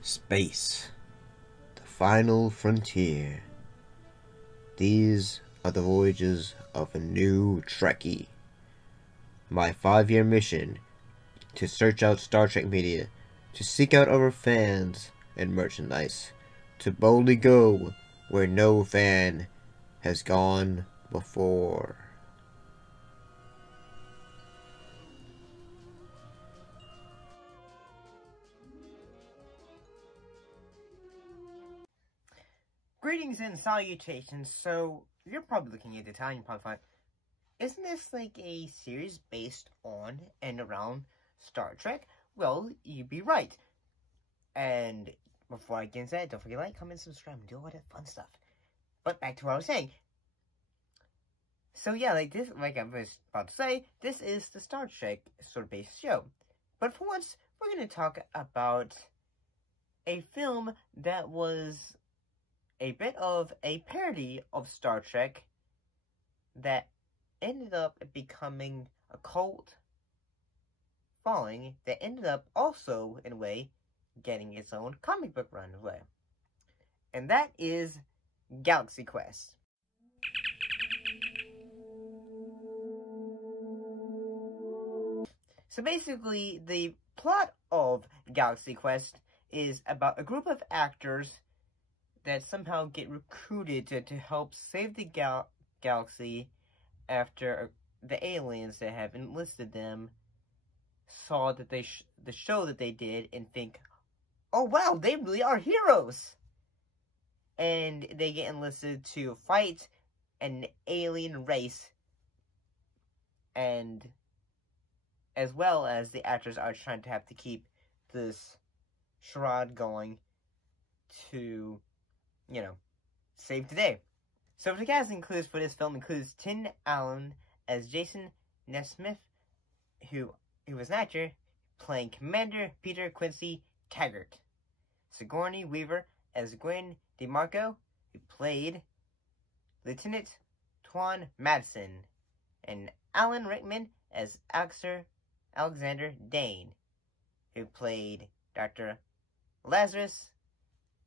Space, the final frontier. These are the voyages of a new Trekkie. My 5-year mission to search out Star Trek media, to seek out our fans and merchandise, to boldly go where no fan has gone before. Greetings and salutations. So, you're probably looking at the title and probably find, isn't this like a series based on and around Star Trek? Well, you'd be right. And before I get into that, don't forget to like, comment, subscribe, and do all that fun stuff. But back to what I was saying. So yeah, like I was about to say, this is the Star Trek sort of based show. But for once, we're going to talk about a film that was a bit of a parody of Star Trek that ended up becoming a cult following that ended up also, in a way, getting its own comic book run as well. And that is Galaxy Quest. So basically, the plot of Galaxy Quest is about a group of actors that somehow get recruited to help save the galaxy after the aliens that have enlisted them saw that the show that they did and think, oh wow, they really are heroes! And they get enlisted to fight an alien race, and as well as the actors are trying to have to keep this charade going to, you know, save today. So the cast includes for this film includes Tim Allen as Jason Nesmith, who was an actor playing Commander Peter Quincy Taggart. Sigourney Weaver as Gwen DeMarco, who played Lieutenant Tuan Madsen, and Alan Rickman as Alexander Dane, who played Dr. Lazarus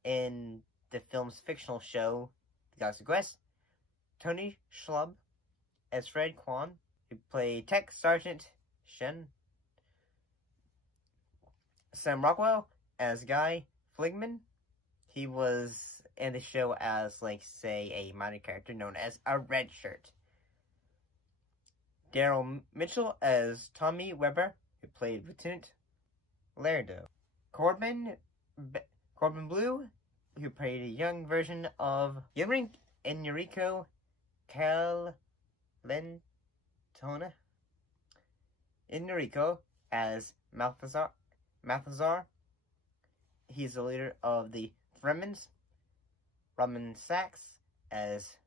in the film's fictional show, The Galaxy Quest. Tony Shalhoub as Fred Kwan, who played Tech Sergeant Shen. Sam Rockwell as Guy Fligman. He was in the show as, like, say, a minor character known as a Red Shirt. Daryl Mitchell as Tommy Weber, who played Lieutenant Laredo. Corbin Blue, who played a young version of Enrico Calentona. Enrico as Malthazar. He's the leader of the Fremens. Roman Sachs as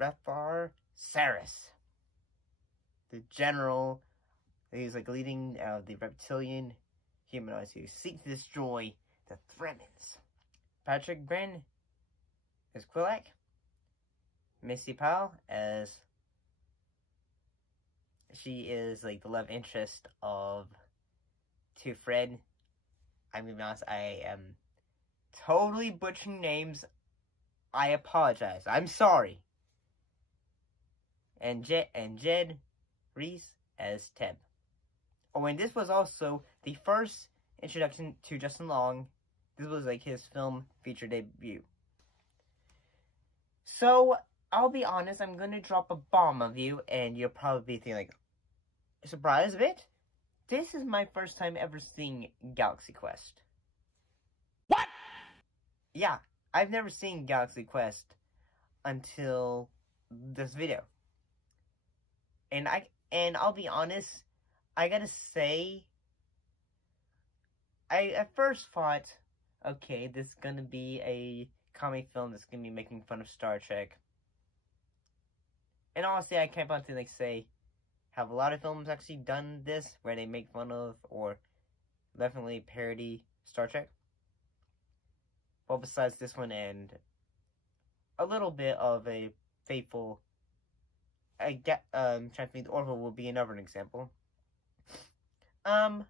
Rathar Saris, the general. He's like leading the reptilian humanoids who seek to destroy the Fremens. Patrick Brin as Quillac. Missy Powell as she is like the love interest to Fred. I'm gonna be honest, I am totally butchering names. I apologize. I'm sorry. And Jed Reese as Teb. Oh, and this was also the first introduction to Justin Long. This was like his film feature debut. So, I'll be honest, I'm gonna drop a bomb on you, and you'll probably be thinking like, surprise a bit? This is my first time ever seeing Galaxy Quest. What? Yeah, I've never seen Galaxy Quest until this video. And I'll be honest, I gotta say, I at first thought, okay, this is gonna be a comedy film that's gonna be making fun of Star Trek. And honestly, I can't want to like say, have a lot of films actually done this, where they make fun of, or definitely parody Star Trek? Well, besides this one and a little bit of a faithful, trying to think, the Orville will be another example. I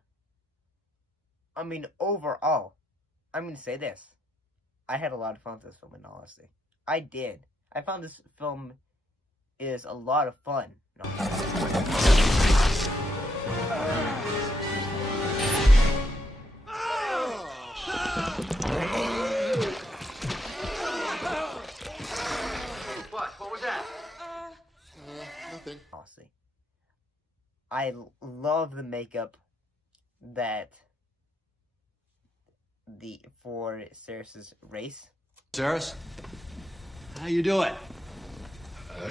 mean, overall, I'm going to say this. I had a lot of fun with this film, in all honesty. I did. I found this film is a lot of fun. What was that? Nothing. Honestly. I love the makeup that for Saris's race. Saris? How you doing?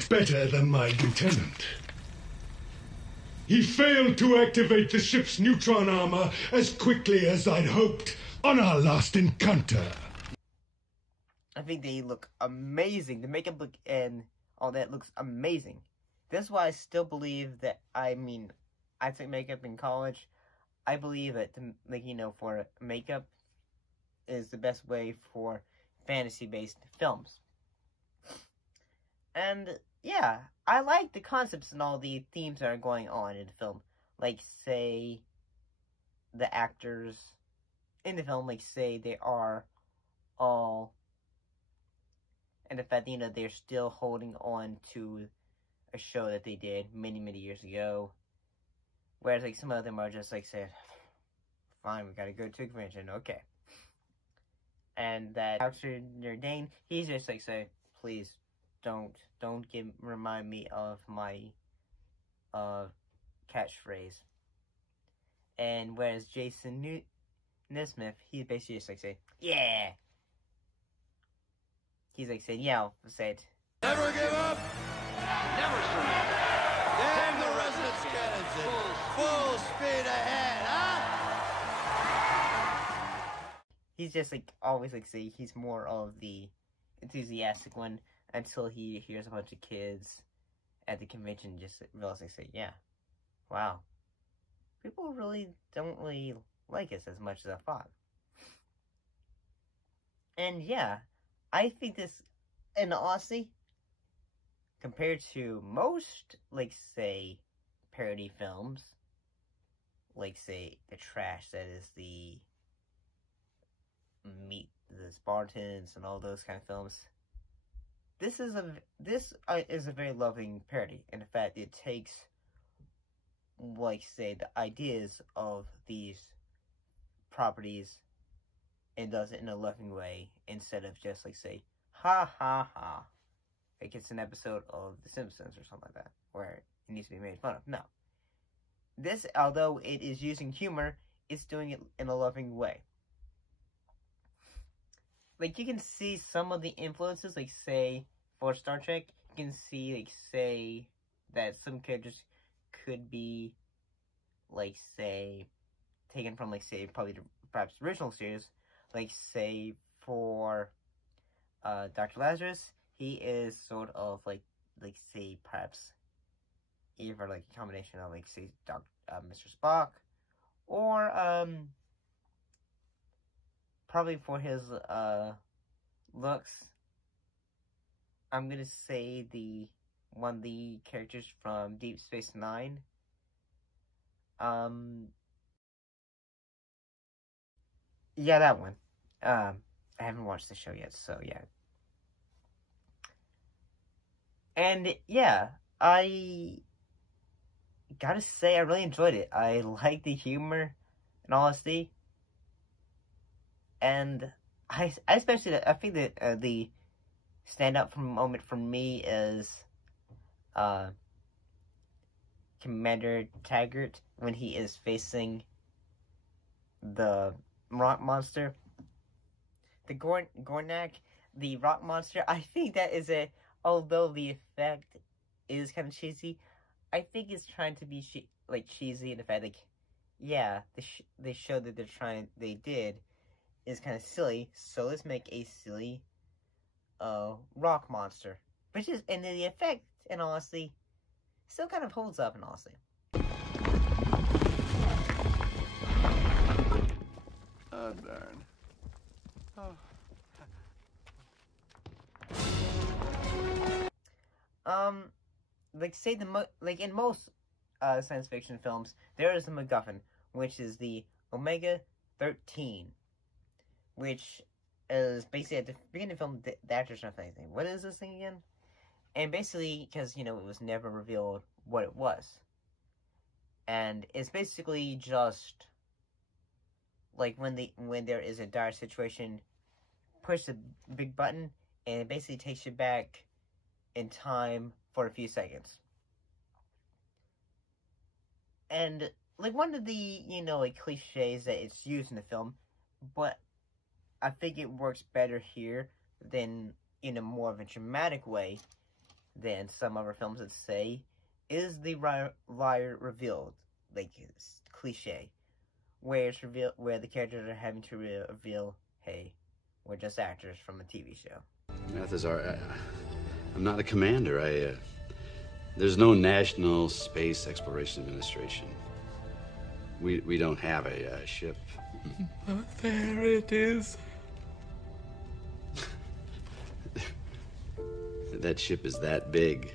Better than my lieutenant. He failed to activate the ship's neutron armor as quickly as I'd hoped on our last encounter. I think they look amazing. The makeup look and all that looks amazing. That's why I still believe that, I took makeup in college. I believe that, for makeup is the best way for fantasy-based films. And, yeah, I like the concepts and all the themes that are going on in the film. Like, say, the actors in the film, say, they are all, and the fact that, they're still holding on to a show that they did many, many years ago. Whereas, some of them are just, said, fine, we gotta go to a convention, okay. And that Dr. Nerdane, he's just, say, please, don't remind me of my, catchphrase. And whereas Jason Nesmith, he's basically just, say, yeah! He's, saying, yeah, said, Never give up! Never surrender! Damn the resonance cannons in! Full speed ahead, huh? He's just, always, say, he's more of the enthusiastic one until he hears a bunch of kids at the convention just realize, say, yeah, wow. People don't really like us as much as I thought. And, yeah, I think this, in honesty, compared to most, say, parody films, say, the trash that is the Meet the Spartans and all those kind of films, this is a very loving parody. In fact, it takes, say, the ideas of these properties and does it in a loving way instead of just, say, ha ha ha. It's an episode of The Simpsons or something like that, where it needs to be made fun of. No. This, although it is using humor, it's doing it in a loving way. You can see some of the influences, say, for Star Trek, you can see, say, that some characters could be, say, taken from, say, probably perhaps the original series, say, for, Dr. Lazarus, he is sort of, say, perhaps, either, a combination of, say, Mr. Spock, or, probably for his, looks, I'm gonna say one of the characters from Deep Space Nine. Yeah, that one. I haven't watched the show yet, so yeah. And, yeah, I gotta say, I really enjoyed it. I like the humor, in honesty. And I especially, I think that the stand-up moment for me is Commander Taggart when he is facing the rock monster. The Gornak, the rock monster, I think that is although the effect is kind of cheesy, I think it's trying to be cheesy in the fact, yeah, the show that they did is kind of silly, so let's make a silly rock monster. And the effect, in honesty, still kind of holds up, in honesty. Oh, darn. Oh. Say in most science fiction films, there is a MacGuffin, which is the Omega-13. which is basically at the beginning of the film, the actors are not anything. What is this thing again? And basically, because, it was never revealed what it was. And it's basically just, like, when there is a dire situation, push the big button, and it basically takes you back in time for a few seconds. And, like, one of the, like, cliches that it's used in the film, but I think it works better here than in a more of a dramatic way than some other films that say, is the liar revealed, like, cliche, where it's revealed, where the characters are having to reveal, hey, we're just actors from a TV show. Mathazar, I'm not a commander. There's no National Space Exploration Administration. We don't have a ship. There it is. That ship is that big.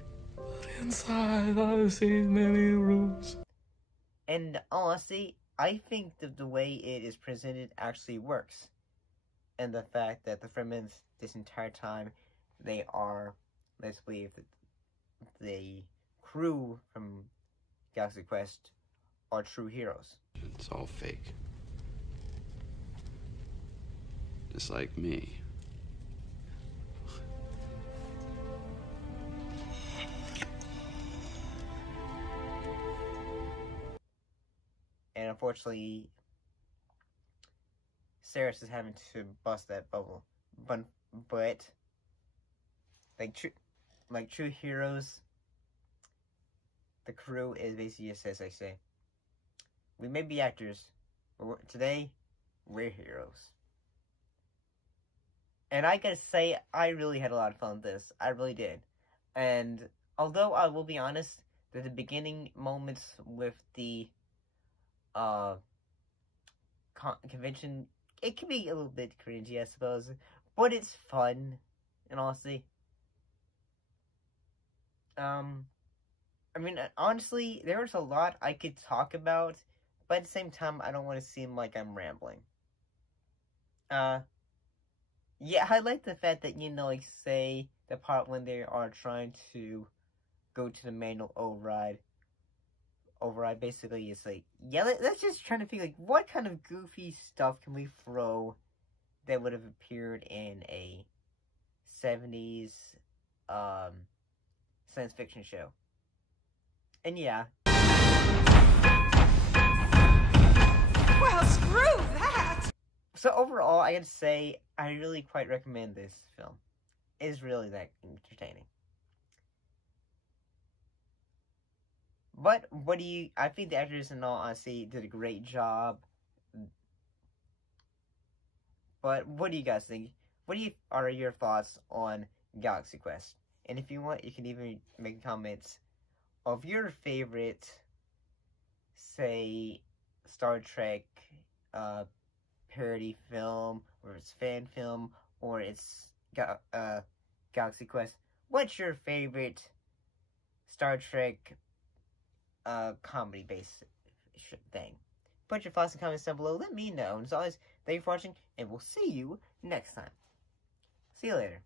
Inside, I've seen many rooms. And honestly, I think that the way it is presented actually works. And the fact that the Fremen, this entire time, they are, let's believe, the crew from Galaxy Quest are true heroes. It's all fake. Just like me. And unfortunately, Saris is having to bust that bubble. But like true heroes, the crew is basically just as I say. We may be actors, but today, we're heroes. And I gotta say, I really had a lot of fun with this. I really did. And although I will be honest, that the beginning moments with the convention, it can be a little bit cringy, I suppose, but it's fun, in honesty. I mean, honestly, there's a lot I could talk about, but at the same time, I don't want to seem like I'm rambling. Yeah, I like the fact that, like, say, the part when they are trying to go to the manual override, basically, it's like, yeah, let's just try to think, like, what kind of goofy stuff can we throw that would have appeared in a 70s, science fiction show. And yeah. Well, screw that! So overall, I gotta say, I really quite recommend this film. It's really that entertaining. But I think the actors, in all honesty, did a great job. But what do you guys think? What are your thoughts on Galaxy Quest? And if you want, you can even make comments of your favorite, say, Star Trek parody film, or it's fan film, or it's Galaxy Quest. What's your favorite Star Trek comedy-based thing? Put your thoughts in the comments down below. Let me know. And as always, thank you for watching, and we'll see you next time. See you later.